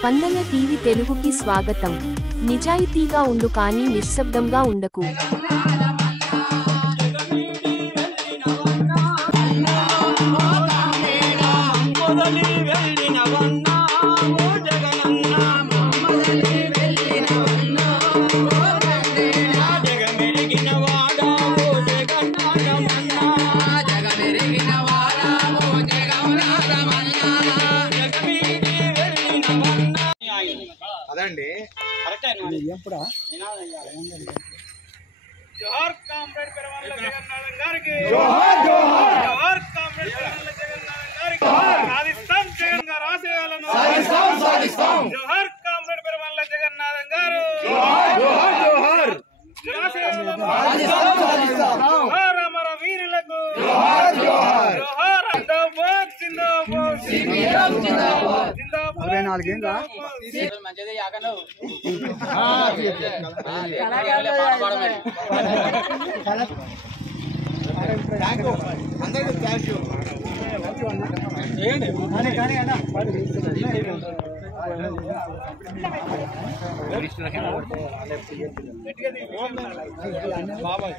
స్పందన టీవీ తెలుగుకి స్వాగతం. నిజాయితీగా ఉండు కానీ నిశ్శబ్దంగా ఉండకు. जोहार कामरेड पेरवानला जगन्नाथन गाరికి जोहार जोहार कामरेड पेरवानला जगन्नाथन गाరికి సాధిస్తాం జగన్ గారి ఆశయాలను సాధిస్తాం जोहार कामरेड पेरवानला जगन्नाथन గారు जोहार जोहार ఆశయాలను సాధిస్తాం जोहार అమర వీరులకు जोहार जोहार जोहार జిందాబాద్ జిందాబాద్ సిపిఎం జిందాబాద్ జిందాబాద్ 44 ఏంగా మంచిదే యాగను బాబా